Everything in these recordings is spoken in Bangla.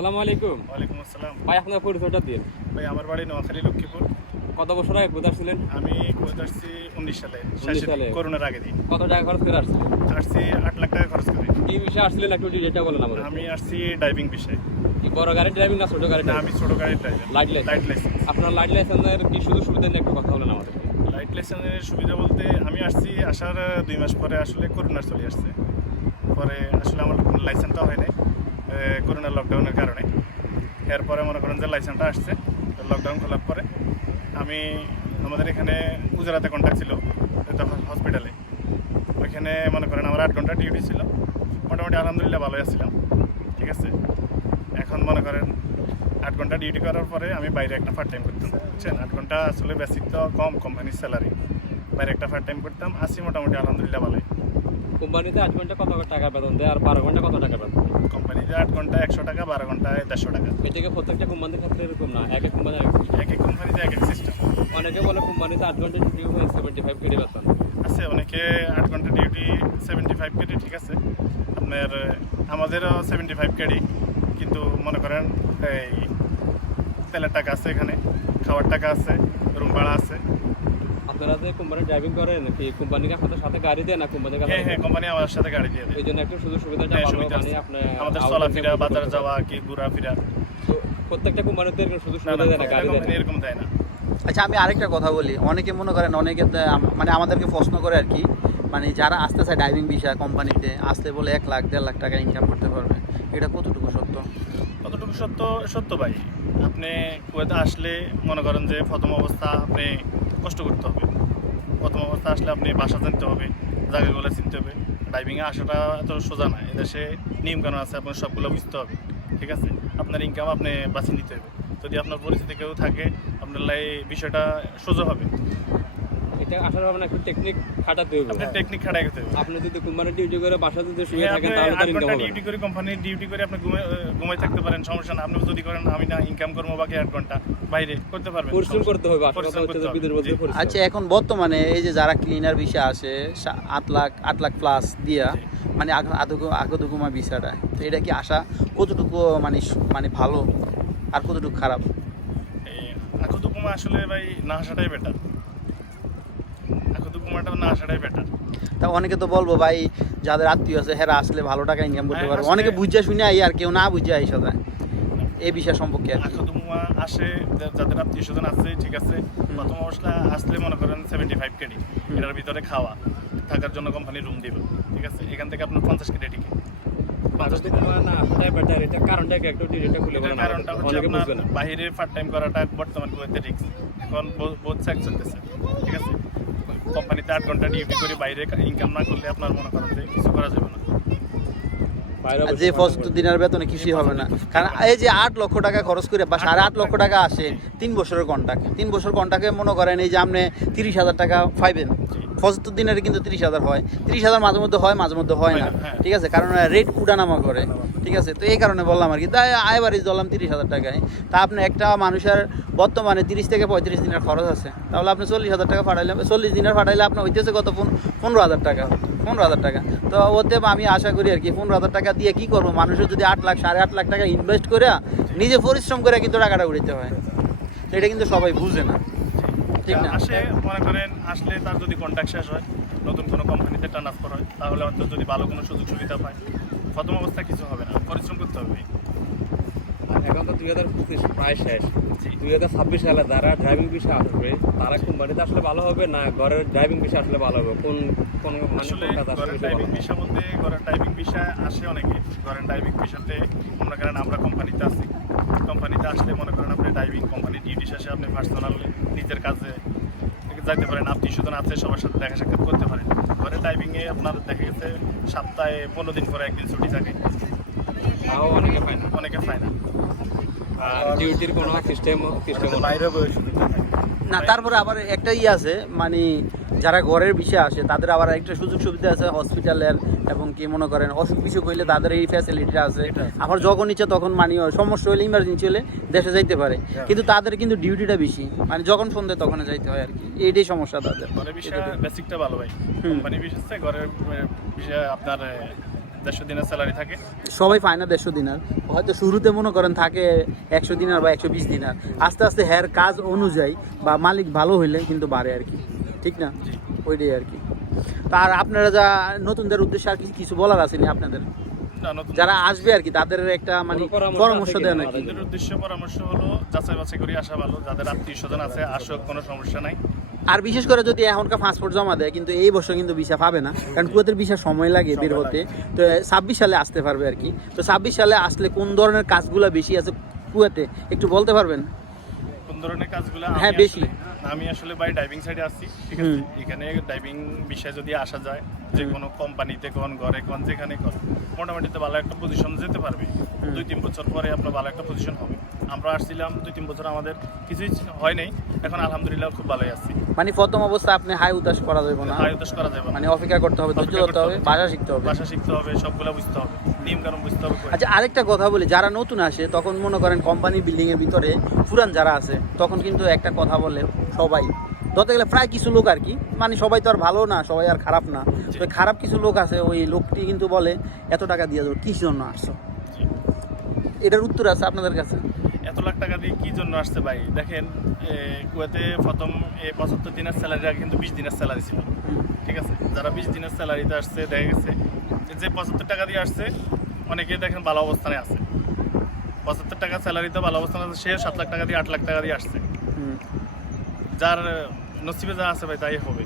আসসালামু আলাইকুম ওয়ালাইকুম আসসালাম। ভাই আপনার পরিচয়টা দিন। ভাই আমার বাড়ি নোয়াখালী লক্ষ্মীপুর। কত বছর আগে কোথায় ছিলেন আমি কুয়েত আসছি উনিশ সালে। 19 সালে। করোনার আগে দিই কত টাকা খরচ করে আসছিলেন? আসছি আট লাখ টাকা খরচ করি। কি বিষয়ে আসছিলেন? একটু ডিটেলটা বলেন আমাদের। আমি আসছি ড্রাইভিং বিষয়ে। কি বড় গাড়ি ড্রাইভিং না ছোট গাড়ি আমি ছোট গাড়ির ড্রাইভার লাইট লাইট লাইসেন্স আপনার লাইট লাইসেন্সের কি সুযোগ সুবিধা নিয়ে একটু কথা বলেন আমাদের। লাইট লাইসেন্সের সুবিধা বলতে আমি আসছি আসার দুই মাস পরে আসলে করোনার চলে আসছে। পরে আসলে আমার লাইসেন্সটা হয় নাই। করোনার লকডাউনের কারণে। এরপরে মনে করেন যে লাইসেন্সটা আসছে লকডাউন খোলার পরে আমি আমাদের এখানে গুজরাতে কন্ট্যাক্ট ছিল হসপিটালে ওইখানে মনে করেন আমার আট ঘণ্টা ডিউটি ছিল, মোটামুটি আলহামদুলিল্লাহ ভালোই আসছিলাম ঠিক আছে? এখন মনে করেন আট ঘণ্টা ডিউটি করার পরে আমি বাইরে একটা পার্ট টাইম করতাম, বুঝছেন? আট ঘণ্টা আসলে বেসিক তো কম কোম্পানির স্যালারি বাইরে একটা পার্ট টাইম করতাম আসি মোটামুটি আলহামদুলিল্লাহ ভালোই। কোম্পানিতে আট ঘণ্টা কত টাকা বেতন দেয় আর বারো ঘণ্টা কত টাকা বেতন? কোম্পানিতে আট ঘণ্টা একশো টাকা বারো ঘন্টায় দেড়শো টাকা। এটাকে প্রত্যেকটা কোম্পানির ক্ষেত্রে এরকম না এক এক কোম্পানি এক এক কোম্পানিতে এক এক সিস্টেম অনেকে বলে কোম্পানিতে আট ঘণ্টা ডিউটি সেভেন্টি ফাইভ কেটে বেতন। আছে অনেকে আট ঘণ্টা ডিউটি সেভেন্টি ফাইভ কেডি ঠিক আছে। আপনার আমাদেরও সেভেন্টি ফাইভ কেডি কিন্তু মনে করেন এই তেলের টাকা আছে এখানে খাওয়ার টাকা আছে রুম ভাড়া আছে। আপনারা যে কোম্পানি ড্রাইভিং করেন কি কোম্পানিকে আপনাদের সাথে গাড়ি দেয় না কোম্পানির কাছে হ্যাঁ হ্যাঁ কোম্পানি আমার সাথে গাড়ি দিয়ে দেয়। এই জন্য একটু সুযোগ সুবিধাটা হ্যাঁ, ভালো সুবিধা মানে আছে। আমাদের চলাফেরা বাজারে যাওয়া কি ঘোরাফেরা? তো প্রত্যেকটা কোম্পানিতে এরকম সুযোগ সুবিধা দেয় না গাড়ি দেয় না। এরকম দেয় না। আচ্ছা আমি আরেকটা কথা বলি। অনেকে মনে করেন অনেকে মানে আমাদেরকে প্রশ্ন করে আর কি মানে যারা আসতে চায় ড্রাইভিং বিষয় কোম্পানিতে আসতে বলে এক লাখ দেড় লাখ টাকা ইনকাম করতে পারবে এটা কতটুকু সত্য? কতটুকু সত্য? সত্য ভাই আপনি কুয়েতে আসলে মনে করেন যে প্রথম অবস্থা আপনি কষ্ট করতে হবে। প্রথম অবস্থা আসলে আপনি বাসা জানতে হবে, জায়গাগুলো চিনতে হবে। ড্রাইভিংয়ে আসাটা এত সোজা না, এদেশে নিয়মকানুন আছে, আপনার সবগুলো বুঝতে হবে, ঠিক আছে? আপনার ইনকাম আপনি বাঁচিয়ে নিতে হবে। যদি আপনার পরিচিতি কেউ থাকে, আপনার লাই বিষয়টা সোজা হবে। এটা আসার হবে একটু টেকনিক খাটাতে হবে আপনার টেকনিক খাটাই করতে হবে। আপনি যদি কোম্পানি ডিউটি করে বাসা যদি শুয়ে থাকেন তাহলে তার ইনকাম হবে ডিউটি করে কোম্পানির ডিউটি করে আপনি ঘুমে ঘুমাই থাকতে পারেন সমস্যা না। আপনি যদি করেন আমি না ইনকাম করব বাকি আট ঘণ্টা। বাইরে করতে পারবেন পরিশ্রম করতে হবে আসলে হচ্ছে। পরিশ্রম। আচ্ছা এখন বর্তমানে এই যে যারা ক্লিনার বিষয় আসে আট লাখ আট লাখ প্লাস দিয়া মানে আগদুকুমা বিষয়টা। তো এটা কি আসা কতটুকু মানে মানে ভালো? আর কতটুকু খারাপ? আসলে ভাই না আসাটাই বেটার আকুদুকুমাটা না আসাটাই বেটার তা অনেকে তো বলব ভাই যাদের আত্মীয় আছে হেরা আসলে ভালো টাকা ইনকাম করতে হ্যাঁ, পারবে। অনেকে বুঝে শুনে আই আর কেউ না বুঝে আই সাথে এই বিষয় সম্পর্কে আর কি। আসে যাদের আত্মীয় স্বজন আছে ঠিক আছে প্রথম অবস্থা আসলে মনে করেন সেভেন্টি ফাইভ কেডি এটার ভিতরে খাওয়া থাকার জন্য কোম্পানি রুম দিবে ঠিক আছে? এখান থেকে আপনার পঞ্চাশ কেডি টিকিট বাইরে পার্ট টাইম করাটা বর্তমান এখন বোধ চলতেছে ঠিক আছে? কোম্পানিতে আট ঘণ্টা ডিউটি করে বাইরে ইনকাম না করলে আপনার মনে করেন যে কিছু করা যাবে না। বাইরে যে করে। দিনের বেতনে কিছুই হবে না। কারণ এই যে আট লক্ষ টাকা খরচ করে বা সাড়ে আট লক্ষ টাকা। আসে তিন বছরের কন্ট্রাক্ট তিন বছর কন্ট্রাক্টে মনে করেন এই যে আপনি তিরিশ হাজার টাকা পাইবেন ফার্স্ট দিনের কিন্তু তিরিশ হাজার হয়। তিরিশ হাজার মাঝে মধ্যে হয় মাঝে মধ্যে হয় না। হ্যাঁ। ঠিক আছে? কারণ রেট উঠানামা করে। ঠিক আছে? তো এই কারণে বললাম আর কি। তাই আয়বারিজ ধরলাম তিরিশ হাজার টাকায়। তা আপনি একটা মানুষের বর্তমানে তিরিশ থেকে পঁয়ত্রিশ দিনের খরচ আছে। তাহলে আপনি চল্লিশ হাজার টাকা ফাটাইলে চল্লিশ দিনের ফাটাইলে আপনার হইতেছে কত? পন- পনেরো হাজার টাকা। পনেরো হাজার টাকা। তো ওতে আমি আশা করি আর কি, পনেরো হাজার টাকা দিয়ে কি করব? মানুষের যদি আট লাখ, সাড়ে আট লাখ টাকা ইনভেস্ট করে নিজে পরিশ্রম করে কিন্তু টাকাটা উড়িতে হয়। এটা কিন্তু সবাই বুঝে না। ঠিক না? আসে, মনে করেন, আসলে তার যদি কন্ট্যাক্ট শেষ হয়, নতুন কোনো কোম্পানিতে ট্রান্সফার হয়, তাহলে হয়তো যদি ভালো কোনো সুযোগ সুবিধা পায়, প্রথম অবস্থা কিছু হবে না। পরিশ্রম করতে হবে। এখন তো দুই হাজার পঁচিশ প্রায় শেষ। দুই হাজার ছাব্বিশ সালে যারা ড্রাইভিং বিষয়ে আসবে তারা কোম্পানিতে আসলে ভালো হবে না ঘরের ড্রাইভিং বিষয়ে আসলে ভালো হবে? কোন কোন মানে কোন কাজ আসলে ঘরের ড্রাইভিং বিষয় বলতে ঘরের ড্রাইভিং বিষয় আসে অনেকে। ঘরের ড্রাইভিং বিষয়তে মনে করেন আমরা কোম্পানিতে আছি। কোম্পানিতে আসলে মনে করেন আপনি ড্রাইভিং কোম্পানির ডিউটি শেষে আপনি পার্সোনাল নিজের কাজে যাইতে পারেন। আত্মীয় স্বজন আছে সবার সাথে দেখা সাক্ষাৎ করতে পারেন। ঘরে ড্রাইভিংয়ে আপনার দেখা গেছে সপ্তাহে পনেরো দিন পরে একদিন ছুটি থাকে। তাও অনেকে পায় না। অনেকে পায় না। আর ডিউটির কোনো সিস্টেম সিস্টেম বাইরে সুবিধা না তারপরে আবার একটা ই আছে মানে যারা ঘরের বিষয়ে আসে তাদের আবার একটা সুযোগ সুবিধা আছে হসপিটালের এবং কি মনে করেন অসুখ বিসুখ হইলে তাদের এই ফ্যাসিলিটিটা আছে। আবার যখন ইচ্ছে তখন মানে সমস্যা হলে ইমার্জেন্সি হলে দেশে যাইতে পারে। কিন্তু তাদের কিন্তু ডিউটিটা বেশি। মানে যখন ফোন দেয় তখন যাইতে হয় আর কি। এইটাই সমস্যা তাদের। ঘরের বিষয়ে বেসিকটা ভালো ভাই। কোম্পানি ঘরের বিষয়ে আপনার দেড়শো দিনের স্যালারি থাকে। সবাই পায় না দেড়শো দিনার। হয়তো শুরুতে মনে করেন থাকে একশো দিনার বা একশো বিশ দিনার। আস্তে আস্তে হ্যার কাজ অনুযায়ী বা মালিক ভালো হইলে কিন্তু বাড়ে আর কি। ঠিক না? ওইটাই আর কি। আর আপনারা যা নতুনদের উদ্দেশ্যে আর কিছু কিছু বলার আসেনি আপনাদের? যারা আসবে আর কি তাদের একটা মানে পরামর্শ দেন আর কি। উদ্দেশ্য পরামর্শ হলো যাচাই বাছাই করে আসা ভালো। যাদের আত্মীয় স্বজন আছে আসুক কোনো সমস্যা নাই। আর বিশেষ করে যদি এখনকার পাসপোর্ট জমা দেয় কিন্তু এই বছর কিন্তু ভিসা পাবে না। কারণ কুয়েতের ভিসা সময় লাগে বের হতে। তো ছাব্বিশ সালে আসতে পারবে আর কি। তো ছাব্বিশ সালে আসলে কোন ধরনের কাজগুলো বেশি আছে কুয়েতে? একটু বলতে পারবেন? কোন ধরনের কাজগুলো হ্যাঁ, বেশি। আমি আসলে বাই ডাইভিং সাইডে আসছি ঠিক আছে? এখানে ডাইভিং বিষয়ে যদি আসা যায় যে কোনো কোম্পানিতে কোন ঘরে কোন যেখানে কোন মোটামুটি তো ভালো একটা পজিশন যেতে পারবে। দুই তিন বছর পরে আপনার ভালো একটা পজিশন হবে। আমরা আসছিলাম দুই তিন বছর আমাদের কিছুই হয় নাই এখন আলহামদুলিল্লাহ খুব ভালোই আছি। মানে প্রথম অবস্থা আপনি হাই উতাস করা যাবে না। আয়ুতাস করা যাবে মানে অপেক্ষা করতে হবে ধৈর্য ধরতে হবে ভাষা শিখতে হবে। ভাষা শিখতে হবে সবগুলা বুঝতে হবে। নিয়ম কানুন বুঝতে হবে আচ্ছা আরেকটা কথা বলি যারা নতুন আসে তখন মনে করেন কোম্পানি বিল্ডিং এর ভিতরে পুরান যারা আছে তখন কিন্তু একটা কথা বলে সবাই। ধরতে গেলে প্রায় কিছু লোক আর কি মানে সবাই তো আর ভালো না সবাই আর খারাপ না। তো খারাপ কিছু লোক আছে ওই লোকটি কিন্তু বলে এত টাকা দিয়ে দেবো কিস জন্য আসছো? এটার উত্তর আছে আপনাদের কাছে? এত লাখ টাকা দিয়ে কি জন্য আসছে ভাই? দেখেন এ, কুয়েতে প্রথম এই পঁচাত্তর দিনের স্যালারি আগে কিন্তু বিশ দিনের স্যালারি ছিল। ঠিক আছে? যারা বিশ দিনের স্যালারিতে আসছে দেখা গেছে যে পঁচাত্তর টাকা দিয়ে আসছে অনেকে দেখেন ভালো অবস্থানে আছে। পঁচাত্তর টাকা স্যালারিতে ভালো অবস্থানে আছে সে সাত লাখ টাকা দিয়ে আট লাখ টাকা দিয়ে আসছে। যার নসিবে যা আছে ভাই তাই হবে।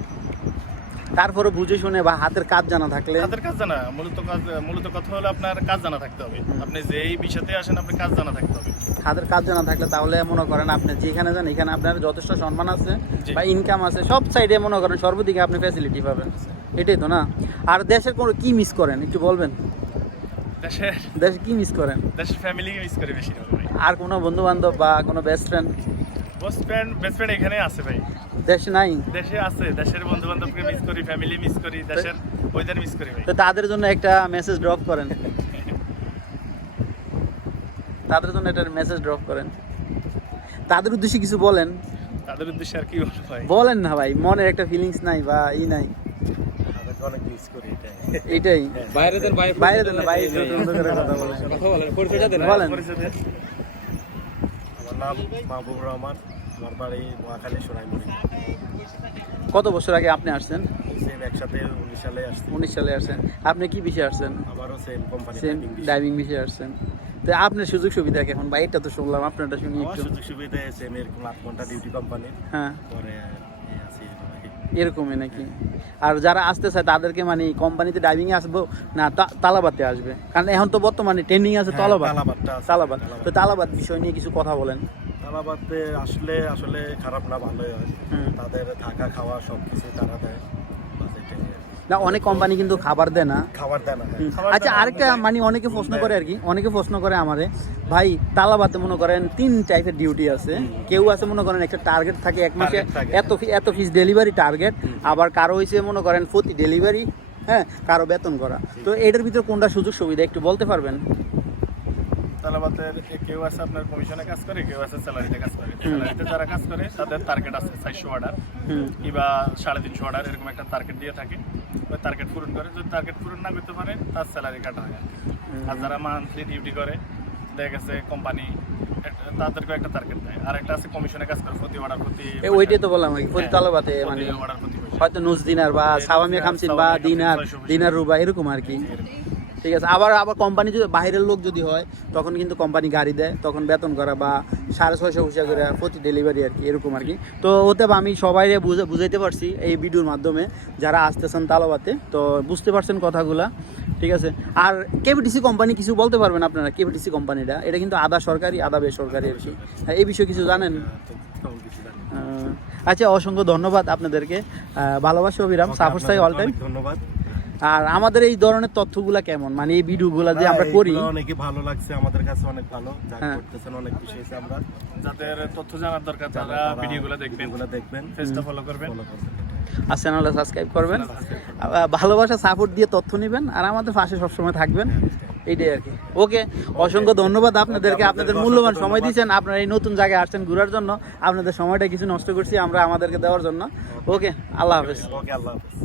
তারপরে বুঝে শুনে বা হাতের কাজ জানা থাকলে? হাতের কাজ জানা মূলত কাজ মূলত কথা হলো আপনার কাজ জানা থাকতে হবে। আপনি যেই বিষয়তে আসেন আপনি কাজ জানা থাকতে হবে। হাতের কাজ জানা থাকলে তাহলে মনে করেন আপনি যেখানে যান এখানে আপনার যথেষ্ট সম্মান আছে বা ইনকাম আছে সব সাইডে মনে করেন সর্বদিকে আপনি ফ্যাসিলিটি পাবেন। এটাই তো না? আর দেশের কোনো কি মিস করেন? একটু বলবেন? দেশের দেশে কি মিস করেন? দেশের ফ্যামিলি মিস করে বেশি আর কোনো বন্ধু বান্ধব বা কোনো best friend best friend best friend এখানে আছে ভাই। দেশে নাই? দেশে আছে। দেশের বন্ধু বান্ধবকে মিস করি ফ্যামিলি মিস করি দেশের ওয়েদার মিস করি ভাই। তো তাদের জন্য একটা মেসেজ ড্রপ করেন। তাদের জন্য একটা মেসেজ ড্রপ করেন। তাদের উদ্দেশ্যে কিছু বলেন। তাদের উদ্দেশ্যে আর কি ভাই? বলেন না ভাই মনের একটা ফিলিংস নাই বা ই নাই। অনেক মিস করি এটাই। এটাই। বাইরে দেন বাইরে বাইরে দেন বাইরে কথা বলেন। পরিচয়টা দেন। বলেন। আমার নাম মাহবুব রহমান আমার বাড়ি মহাখালী সোনাইমুড়ি। কত বছর আগে আপনি আসছেন? সেম একসাথে উনিশ সালে আসছি। উনিশ সালে আসছেন। আপনি কি বিষয়ে আসছেন? আমারও সেম কোম্পানি সেম ডাইভিং বিষয়ে আসছেন। তো আপনার সুযোগ সুবিধা এখন বাইকটা তো শুনলাম আপনারটা শুনি একটু সুযোগ সুবিধা সেম এরকম আট ঘণ্টা ডিউটি কোম্পানির হ্যাঁ পরে আছি এরকমই। নাকি আর যারা আসতে চায় তাদেরকে মানে কোম্পানিতে ডাইভিং এ আসব না তালাবাতে আসবে কারণ এখন তো বর্তমানে ট্রেনিং আছে হ্যাঁ, তালাবাদ আছে। তালাবাদ তো তালাবাদ। বিষয় নিয়ে কিছু কথা বলেন তালাবাদে আসলে আসলে খারাপ না ভালোই হয়। তাদের থাকা খাওয়া সব কিছু তারা দেয়। না অনেক কোম্পানি কিন্তু খাবার দেয় না। খাবার দেয় না। আচ্ছা আরেকটা মানে অনেকে প্রশ্ন করে আর কি অনেকে প্রশ্ন করে আমারে ভাই তালাবাতে মনে করেন তিন টাইপের ডিউটি আছে। কেউ আছে মনে করেন একটা টার্গেট থাকে এক মাসে এত এত ফিস ডেলিভারি টার্গেট আবার কারও হয়েছে মনে করেন প্রতি ডেলিভারি হ্যাঁ কারও বেতন করা। তো এটার ভিতরে কোনটা সুযোগ সুবিধা একটু বলতে পারবেন? তালাবাতের কেউ আছে আপনার কমিশনে কাজ করে কেউ আছে স্যালারিতে কাজ করে। স্যালারিতে যারা কাজ করে তাদের টার্গেট আছে চারশো অর্ডার কিংবা সাড়ে তিনশো অর্ডার এরকম একটা টার্গেট দিয়ে থাকে। ওই টার্গেট পূরণ করে যদি টার্গেট পূরণ না করতে পারে তার স্যালারি কাটা হয়। আর যারা মান্থলি ডিউটি করে দেখা গেছে কোম্পানি তাদেরকে একটা টার্গেট দেয়। আর একটা আছে কমিশনে কাজ করে প্রতি অর্ডার প্রতি ওইটাই তো বললাম আর কি প্রতি তালাবাতে মানে। হয়তো নুস দিনার বা সাবামিয়া নুস খামসিন বা দিনার দিনার রুবা এরকম আর কি। ঠিক আছে। আবার আবার কোম্পানি যদি বাইরের লোক যদি হয় তখন কিন্তু কোম্পানি গাড়ি দেয় তখন বেতন করা বা সাড়ে ছয়শো পয়সা করে প্রতি ডেলিভারি আর কি এরকম আর কি। তো ওতে আমি সবাই বুঝে বুঝাইতে পারছি এই ভিডিওর মাধ্যমে যারা আসতেছেন তালাবাতে তো বুঝতে পারছেন কথাগুলা ঠিক আছে। আর কেবিটিসি কোম্পানি কিছু বলতে পারবেন আপনারা কেবিটিসি কোম্পানিটা এটা কিন্তু আধা সরকারি আধা বেসরকারি আর কি। হ্যাঁ, এই বিষয়ে কিছু জানেন। আহ, আচ্ছা অসংখ্য ধন্যবাদ আপনাদেরকে। ভালোবাসা অবিরাম সাপোর্ট চাই অল টাইম ধন্যবাদ। আর আমাদের এই ধরনের তথ্যগুলা কেমন? মানে এই ভিডিওগুলা যে আমরা করি। অনেকে ভালো লাগছে আমাদের কাছে অনেক ভালো। যা হ্যাঁ। করতেছেন অনেক খুশি হয়েছে আমরা। যাদের তথ্য জানার দরকার তারা ভিডিওগুলো দেখবেন। দেখবেন। পেজটা ফলো করবেন। ফলো করবেন। আর চ্যানেলটা সাবস্ক্রাইব করবেন। ভালোবাসা সাপোর্ট দিয়ে তথ্য নেবেন আর আমাদের পাশে সবসময় থাকবেন। এইটাই আর কি। ওকে অসংখ্য ধন্যবাদ আপনাদেরকে। আপনাদের মূল্যবান সময় দিয়েছেন। আপনারা এই নতুন জায়গায় আসছেন ঘোরার জন্য। আপনাদের সময়টা কিছু নষ্ট করছি আমরা আমাদেরকে দেওয়ার জন্য। ওকে আল্লাহ হাফেজ। ওকে আল্লাহ হাফেজ।